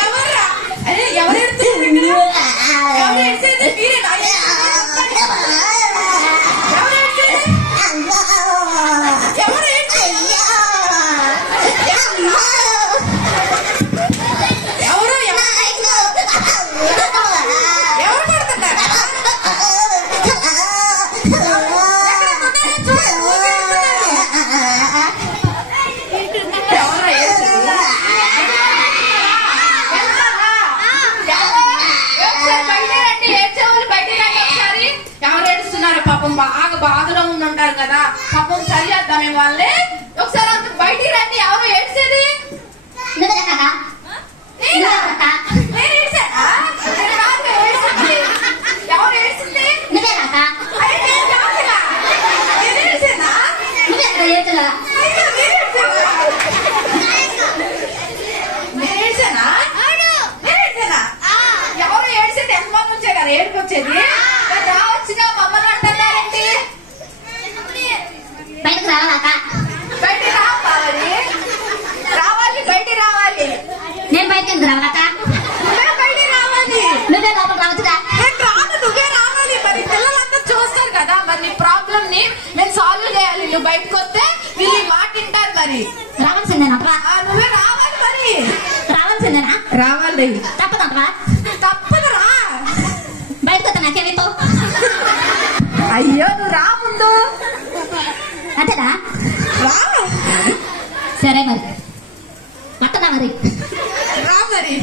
ఎవర్రా? అరే ఎవరు ఎడుతున్నారు ఇక్కడ? ఎవరు ఎడిసేది? మీరేనా? ఎవరు ఎడిసేది? ఎవరు పడుతున్నారు? పాపం బాగా బాధలో ఉంటారు కదా, పాపం సరి చేద్దామే వాళ్ళే. ఒకసారి అంత బయటికి రండి. ఎవరు ఏడ్చేది? ఎవరు ఏడ్చింది? ఎవరు ఏడ్చేది? ఎంతమంది వచ్చాయి కదా ఏడుపు వచ్చేది? రావచ్చుగా, మమ్మల్ని అంటున్నారేంటి? బయటకు రావాలక్క. బయటికి రావాలి, రావాలి, బయటికి రావాలి. నేను బయటకు ఎందుకు రావాలక్క? నువ్వే బయటికి రావాలి. నువ్వే లోపల రావచ్చుగా. నువ్వే రావాలి. మరి పిల్లలందరూ చూస్తారు కదా, మరి నీ ప్రాబ్లం ని నేను సాల్వ్ చేయాలి. నువ్వు బయటకు వస్తే వీళ్ళు మాట వింటారు. మరి రావాల్సిందేనప్పా. నువ్వే రావాలి. మరి రావాల్సిందేనా? రావాలి. తప్పదప్పా. తప్పదురా. బయటకు వస్తా, నాకేమైతో. అయ్యో నువ్వు రా ముందు. అంతేనా? రా. సరే మరి వస్తున్నా. మరి రా. మరి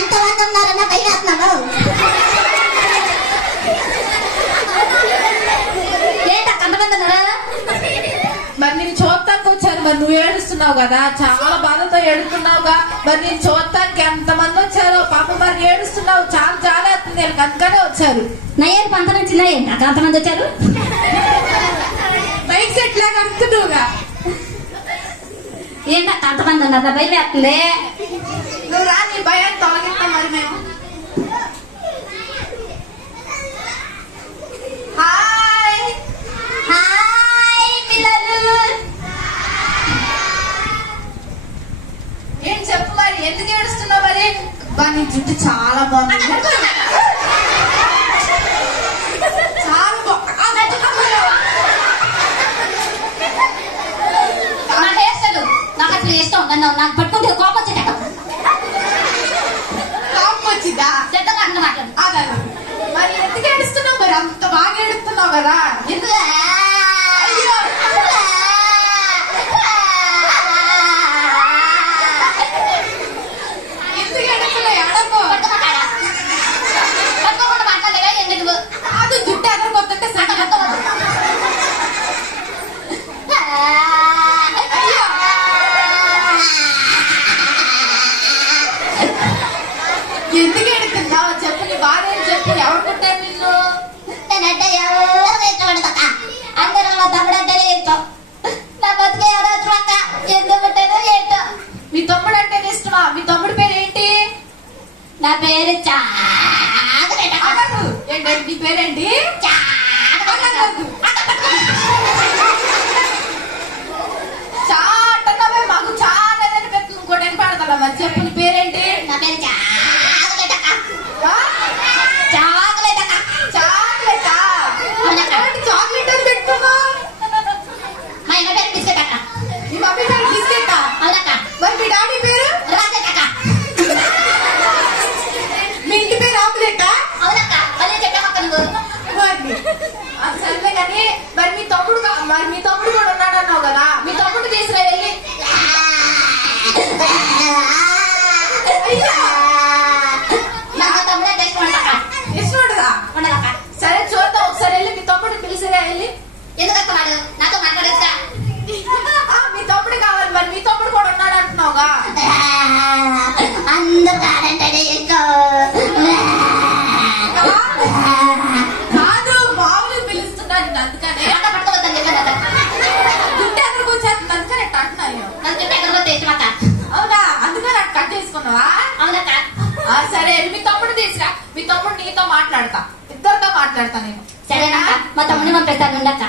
ఎంతమంది ఉన్నారన్న పైన వస్తున్నావు? ఏంటా కంతమంది ఉన్నారా? మరి నేను చూడటానికి వచ్చాను. మరి నువ్వు ఏడుస్తున్నావు కదా, చాలా బాధతో ఏడుస్తున్నావుగా. మరి నేను చూడటానికి ఎంతమంది వచ్చారో పాపం. మరి ఏడుస్తున్నావు, చాలా జాలేస్తుంది. నేను కనుకనే వచ్చారు. నయ్యేరు పంత నుంచి నాకు అంతమంది వచ్చారు. బైక్ సెట్ లాగా అనుకున్నావుగా. ఏంటా అంతమంది ఉన్నారు? భయం వేస్తుంది. నువ్వు రా, నీ భయాన్ని తొలగిస్తాం. మరి మేము హాయ్ హాయ్ పిల్లలు. ఏం చెప్పు. మరి ఎందుకు ఏడుస్తున్నావు? మరి నీ జుట్టు చాలా బాగుంది. చాలా బాగుంది. నా హెయిర్ స్టైల్ నాకు అసలు ఇష్టం. నాకు పట్టుకుంటే కోపం వచ్చేట. కోపం వచ్చిందా? చెత్తగా అన్న మాట్లాడు. అదే మరి ఎందుకు ఏడుస్తున్నావు? మరి అంత బాగా ఏడుస్తున్నావు కదా. ఎందుకు? అయ్యో ఎందుకు ఏడుస్తున్నావు? ఎడపో. పట్టుకోకుండా మాట్లాడలేగా ఎందుకు? అది జుట్టు ఎదురు కొత్తుంటే ఎందుకు ఏడుతున్నావు? చెప్పు, నీ బాధ ఏం చెప్పు. ఎవరు కొట్టారు నిన్ను? నేనంటే ఎవరు ఇష్టపడతాక అందరూ మా తమ్ముడు అంటేనే ఇష్టం. నా బతుకే ఎవరు అక్క ఎందుకు పుట్టానో ఏంటో. మీ తమ్ముడు అంటే ఇష్టమా? మీ తమ్ముడి పేరు ఏంటి? నా పేరు ఏంటంటే నీ పేరేంటి? చాటమే మాకు చాలా ఏదైనా పెట్టి ఇంకోటి అని పడతా. మరి చెప్పు, నీ పేరేంటి? నా పేరు చాక్లెట్ అని పెట్టుకున్నా. మా ఇంట్లో పేరు బిస్కెట్ అక్క. మీ మమ్మీ పేరు బిస్కెట్టా? అవునక్క. మరి మీ డాడీ పేరు? రాకెట్ అక్క. మీ ఇంటి పేరు ఆమ్లెట్టా? అవునక్క. మళ్ళీ చెప్పామక్క నువ్వు. సర్లే కానీ మరి మీ తమ్ముడు కూడా ఉన్నాడు అన్నావు కదా. మీ తమ్ముడు తీసుకురా వెళ్ళి. నా తమ్ముడే బెస్ట్ ఉండదక్క. ఇష్టపడదా? ఉండదక్క. సరే చూద్దాం. ఒకసారి వెళ్ళి మీ తమ్ముడు పిలిచిరా వెళ్ళి. ఎందుకక్క వాడు నాతో మాట్లాడేస్తా. మీ తమ్ముడు కావాలి. మరి మీ తమ్ముడు కూడా ఉన్నాడు అంటున్నావుగా. అందరూ కాదంటే ఎక్కువ కాదు, మామూలు పిలుస్తున్నాను. అందుకనే పట్టుకోవద్దని చెప్పాను. దుడ్డు ఎక్కడికి వచ్చేస్తుంది. అందుకని ఎట్లా అంటున్నాను. నాకు చుట్టూ ఎక్కడ పోతే ఇష్టమక్క. అవునా? అందుకని అట్లా కట్ చేసుకున్నావా? అవునక్క. సరే మీ తమ్ముడు తీసురా. మీ తమ్ముడు నీతో మాట్లాడతా. ఇద్దరితో మాట్లాడతా నేను. సరేనా? మా తమ్ముడిని పంపిస్తాను ఉండక్క.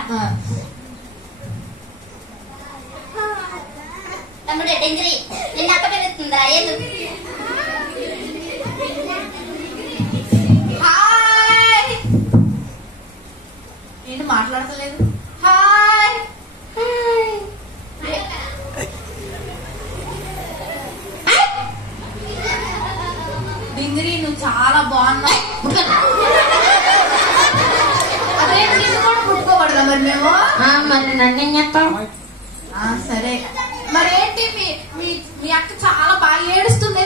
తమ్ముడు డెంజరీ నిన్న అక్క పిలుస్తుందా ఏళ్ళు హాయ్ ఏంటి మాట్లాడతలేదు హాయ్ డింగిరి నువ్వు చాలా బాగున్నావు అదే నిన్ను కూడా పుట్టుకోకూడదా మరి మేము మరి నన్నేం చెప్తావు సరే మరి ఏంటి మీ అక్క చాలా బాగా ఏడుస్తుంది